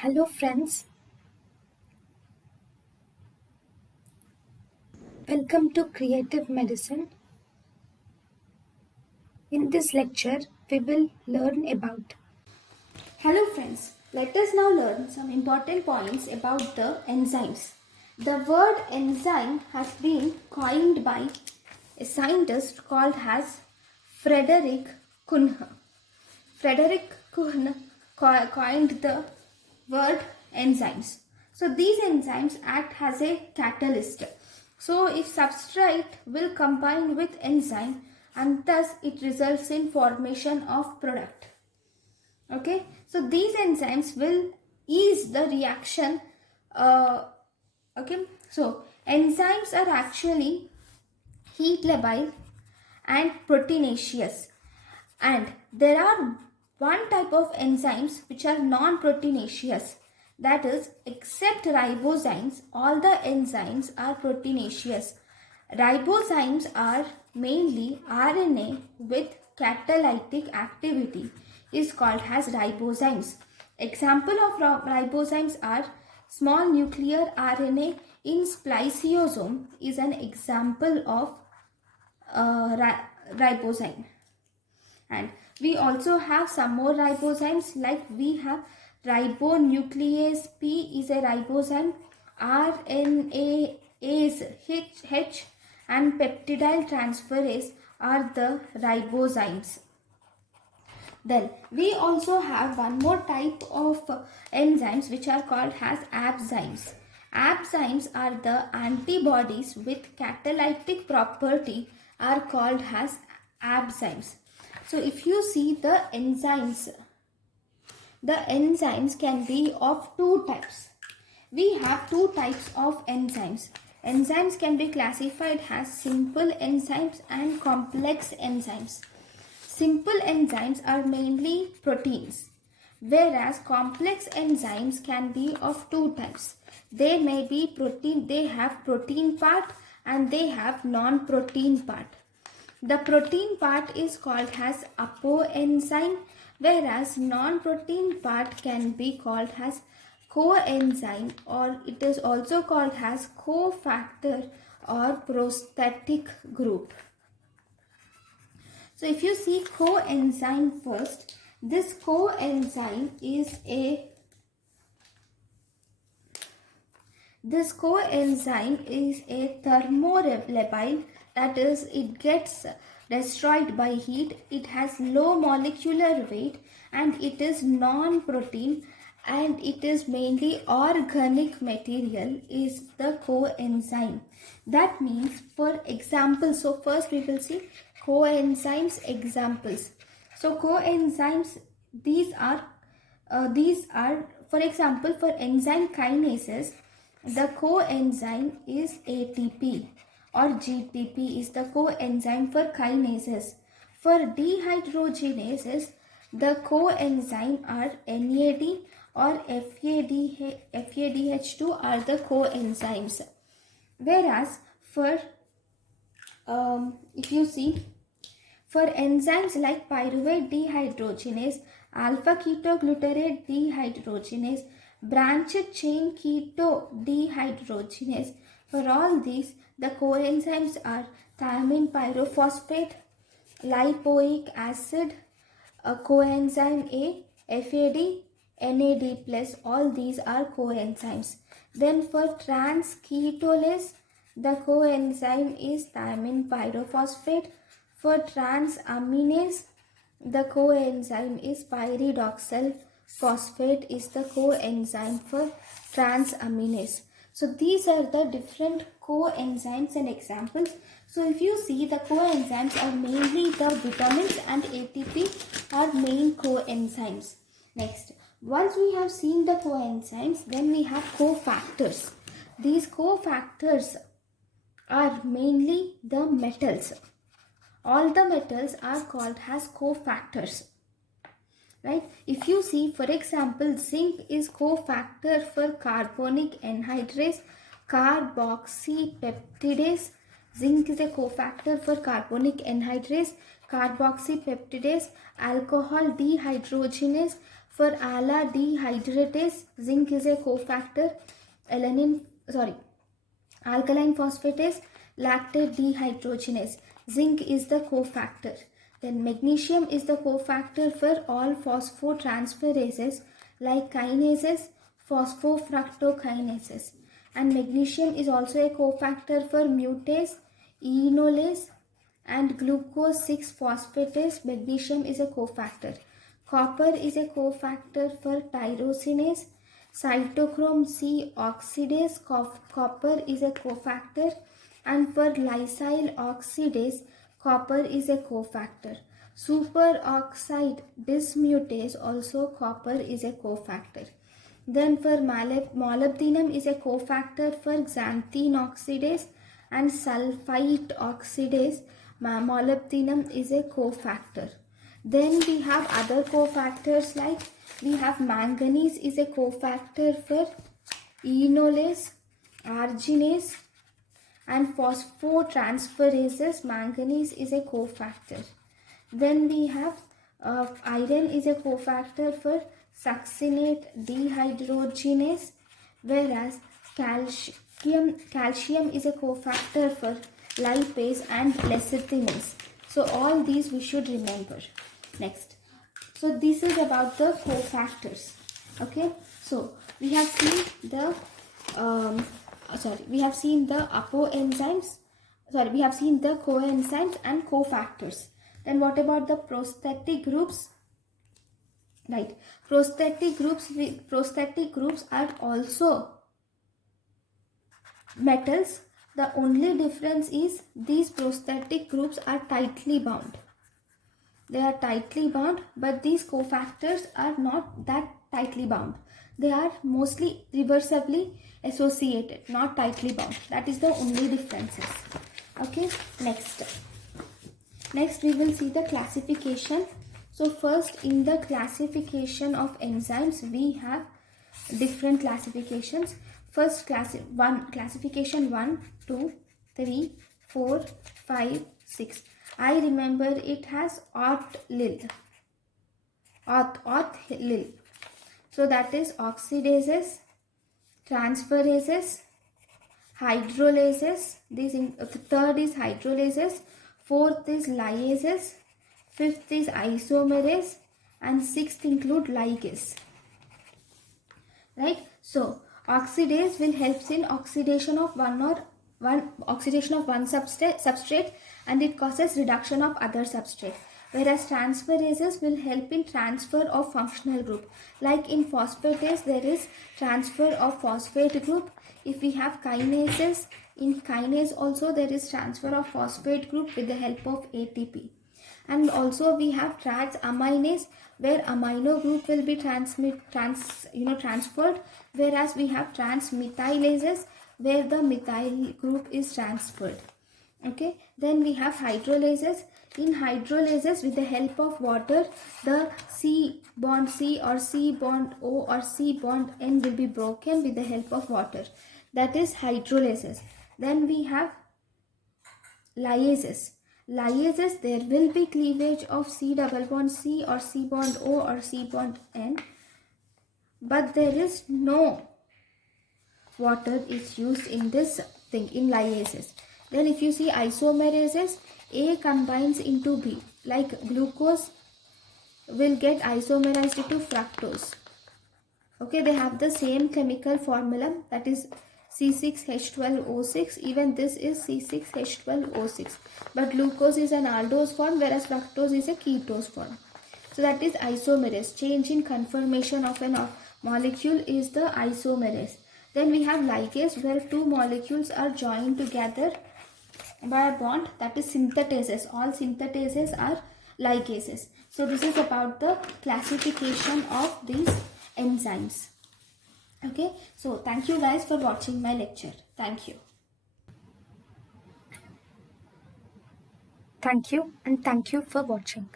Hello friends, welcome to Creative Medicine. In this lecture, we will learn about. Hello friends, let us now learn some important points about the enzymes. The word enzyme has been coined by a scientist called as Frederick Kuhn. Frederick Kuhn coined the word enzymes. So these enzymes act as a catalyst. So if substrate will combine with enzyme and thus it results in formation of product. Okay, so these enzymes will ease the reaction. Okay, so enzymes are actually heat labile and proteinaceous, and there are one type of enzymes which are non-proteinaceous, that is, except ribozymes all the enzymes are proteinaceous. Ribozymes are mainly RNA with catalytic activity is called as ribozymes. Example of ribozymes are small nuclear RNA in spliceosome is an example of ribozyme. And we also have some more ribozymes, like we have ribonuclease P is a ribozyme, RNase H and peptidyl transferase are the ribozymes. Then we also have one more type of enzymes which are called as Abzymes. Abzymes are the antibodies with catalytic property are called as Abzymes. So if you see the enzymes can be of two types. We have two types of enzymes. Enzymes can be classified as simple enzymes and complex enzymes. Simple enzymes are mainly proteins, whereas complex enzymes can be of two types. They may be protein, they have protein part and they have non-protein part. The protein part is called as apoenzyme, whereas non-protein part can be called as coenzyme, or it is also called as cofactor or prosthetic group. So if you see coenzyme first, this coenzyme is a thermolabile, that is, it gets destroyed by heat. It has low molecular weight and it is non-protein, and it is mainly organic material is the coenzyme. That means, for example, so first we will see coenzymes examples. So coenzymes, these are for example, for enzyme kinases, the coenzyme is ATP or GTP is the coenzyme for kinases. For dehydrogenases, the coenzyme are NAD or FADH2 are the coenzymes. Whereas for if you see, for enzymes like pyruvate dehydrogenase, alpha ketoglutarate dehydrogenase, branched chain keto dehydrogenase, for all these the coenzymes are thiamine pyrophosphate, lipoic acid, coenzyme A, FAD, NAD plus, all these are coenzymes. Then for trans ketolase, the coenzyme is thiamine pyrophosphate. For transaminase, the coenzyme is pyridoxal phosphate is the coenzyme for transaminase. So these are the different coenzymes and examples. So if you see, the coenzymes are mainly the vitamins and ATP are main coenzymes. Next, once we have seen the coenzymes, then we have cofactors. These cofactors are mainly the metals. All the metals are called as cofactors. Right? If you see, for example, zinc is cofactor for carbonic anhydrase, carboxypeptidase. Zinc is a cofactor for carbonic anhydrase, carboxypeptidase, alcohol dehydrogenase, For ALA dehydratase, zinc is a cofactor. Alkaline phosphatase, lactate dehydrogenase. Zinc is the cofactor. Then magnesium is the cofactor for all phosphotransferases like kinases, phosphofructokinases. And magnesium is also a cofactor for mutase, enolase, and glucose 6-phosphatase. Magnesium is a cofactor. Copper is a cofactor for tyrosinase. Cytochrome C oxidase, copper is a cofactor, and for lysyl oxidase, copper is a cofactor. Superoxide dismutase, also copper is a cofactor. Then for molybdenum is a cofactor for xanthine oxidase and sulfite oxidase. Molybdenum is a cofactor. Then we have other cofactors like we have manganese is a cofactor for enolase, arginase, and phosphotransferases. Manganese is a cofactor. Then we have iron is a cofactor for succinate dehydrogenase, whereas calcium is a cofactor for lipase and lecithinase. So all these we should remember. Next, so this is about the cofactors. Okay, so we have seen the we have seen the apoenzymes. We have seen the coenzymes and cofactors. Then what about the prosthetic groups? Right, prosthetic groups are also metals. The only difference is these prosthetic groups are tightly bound. They are tightly bound, but these cofactors are not that tightly bound. They are mostly reversibly associated, not tightly bound. That is the only differences. Okay, next we will see the classification. So first, in the classification of enzymes, we have different classifications. First classification 1, 2, 3, 4, 5, 6. I remember it has Ott-Lil. So that is oxidases, transferases, hydrolysis. Third is hydrolysis, fourth is lyases, fifth is isomerase, and sixth include ligase. Right? So oxidase will help in oxidation of one substrate, and it causes reduction of other substrate. Whereas transferases will help in transfer of functional group. Like in phosphatase, there is transfer of phosphate group. If we have kinases, in kinase also there is transfer of phosphate group with the help of ATP. And also we have transaminase, where amino group will be transferred, whereas we have transmethylases, where the methyl group is transferred. Okay, then we have hydrolysis. In hydrolysis, with the help of water, the C bond C or C bond O or C bond N will be broken with the help of water. That is hydrolysis. Then we have lyases. Lyases, there will be cleavage of C double bond C or C bond O or C bond N, but there is no water is used in this thing, in lyases. Then if you see isomerases, A combines into B, like glucose will get isomerized into fructose. Okay, they have the same chemical formula, that is C6H12O6. Even this is C6H12O6, but glucose is an aldose form, whereas fructose is a ketose form. So that is isomerase. Change in conformation of a molecule is the isomerase. Then we have ligase, where two molecules are joined together by a bond, that is synthetases. All synthetases are ligases. So this is about the classification of these enzymes. Okay, so thank you guys for watching my lecture. Thank you. Thank you, and thank you for watching.